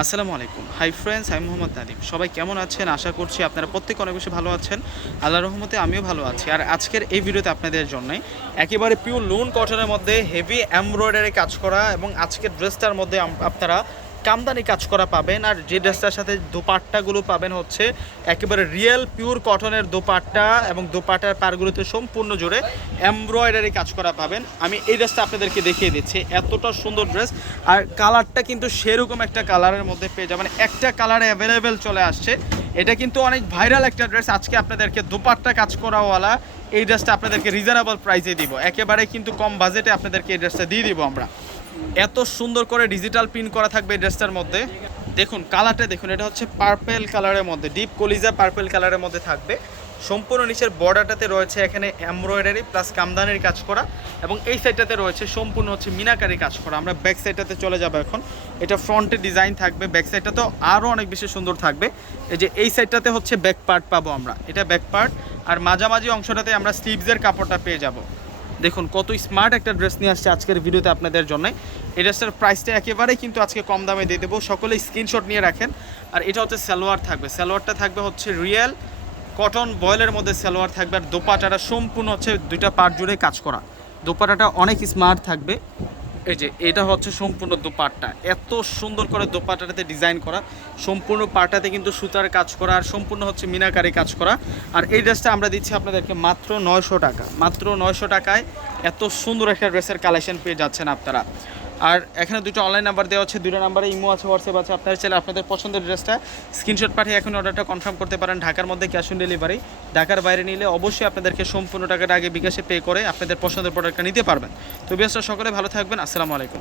আসসালামু আলাইকুম। Hi friends আমি মোহাম্মদ নাদিম সবাই কেমন আছেন? আশা করছি আপনারা প্রত্যেকে অনেক বেশি ভালো আছেন। আল্লাহ রহমতে আমিও ভালো আছি। আর আজকের এই ভিডিওতে আপনাদের জন্যই একেবারে পিওর লোন কটনের মধ্যে হেভি এমব্রয়ডারি কাজ করা এবং আজকের ড্রেসটার মধ্যে আপনারা কামদানি কাজ করা পাবেন আর যে ড্রেসটার সাথে দোপাট্টাগুলো পাবেন হচ্ছে একেবারে রিয়েল পিওর কটনের দোপাট্টা এবং দোপাট্টার পারগুলোতে সম্পূর্ণ জুড়ে এমব্রয়ডারি কাজ করা পাবেন। আমি এই ড্রেসটা আপনাদেরকে দেখিয়ে দিচ্ছি। এতটা সুন্দর ড্রেস। আর কালারটা কিন্তু সেরকম একটা কালারের মধ্যে পেয়ে যাবেন। একটা কালারে অ্যাভেলেবেল চলে আসছে। এটা কিন্তু অনেক ভাইরাল একটা ড্রেস। আজকে আপনাদেরকে দোপাট্টা কাজ করাওয়ালা এই ড্রেসটা আপনাদেরকে রিজনেবল প্রাইসে দিব। একেবারে কিন্তু কম বাজেটে আপনাদেরকে এই ড্রেসটা দিয়ে দিব আমরা। এত সুন্দর করে ডিজিটাল প্রিন্ট করা থাকবে ড্রেসটার মধ্যে। দেখুন কালারটা দেখুন, এটা হচ্ছে পার্পেল কালারের মধ্যে ডিপ কলিজা পার্পেল কালারের মধ্যে থাকবে। সম্পূর্ণ নিচের বর্ডারটাতে রয়েছে এখানে এমব্রয়ডারি প্লাস কামদানির কাজ করা এবং এই সাইডটাতে রয়েছে সম্পূর্ণ হচ্ছে মিনাকারি কাজ করা। আমরা ব্যাক সাইডটাতে চলে যাব এখন। এটা ফ্রন্টে ডিজাইন থাকবে ব্যাক সাইডটা তো আরও অনেক বেশি সুন্দর থাকবে। এই যে এই সাইডটাতে হচ্ছে ব্যাক পার্ট পাবো আমরা। এটা ব্যাক পার্ট আর মাঝামাঝি অংশটাতে আমরা স্লিভসের কাপড়টা পেয়ে যাব। দেখুন, কত স্মার্ট একটা ড্রেস নিয়ে আসছে আজকের ভিডিওতে আপনাদের জন্য। এই ড্রেসটার প্রাইসটা একেবারেই কিন্তু আজকে কম দামে দিয়ে দেবো। সকলে স্ক্রিনশট নিয়ে রাখেন। আর এটা হচ্ছে সালোয়ার থাকবে। সালোয়ারটা থাকবে হচ্ছে রিয়েল কটন বয়েলের মধ্যে সালোয়ার থাকবে। আর দোপাটাটা সম্পূর্ণ হচ্ছে দুইটা পার্ট জুড়ে কাজ করা। দোপাটাটা অনেক স্মার্ট থাকবে। এই যে, এটা হচ্ছে সম্পূর্ণ দোপাট্টা। এত সুন্দর করে দোপাট্টাটাতে ডিজাইন করা। সম্পূর্ণ পাটাতে কিন্তু সুতার কাজ করা আর সম্পূর্ণ হচ্ছে মিনাকারি কাজ করা। আর এই ড্রেসটা আমরা দিচ্ছি আপনাদেরকে মাত্র নয়শো টাকা। মাত্র নয়শো টাকায় এত সুন্দর একটা ড্রেসের কালেকশন পেয়ে যাচ্ছেন আপনারা। আর এখানে দুটো অনলাইন নাম্বার দেওয়া আছে, দুটো নাম্বারে ইমো আছে হোয়াটসঅ্যাপ আছে। আপনার চাইলে আপনাদের পছন্দের ড্রেসটা স্ক্রিনশট পাঠিয়ে এখন অর্ডারটা কনফার্ম করতে পারেন ঢাকার মধ্যে ক্যাশ অন ডেলিভারি ঢাকার বাইরে নিলে অবশ্যই আপনাদেরকে সম্পূর্ণ টাকাটা আগে বিকাশে পে করে আপনাদের পছন্দের প্রোডাক্টটা নিতে পারবেন। তো বিয়াসটা সকলে ভালো থাকবেন, আসসালামু আলাইকুম।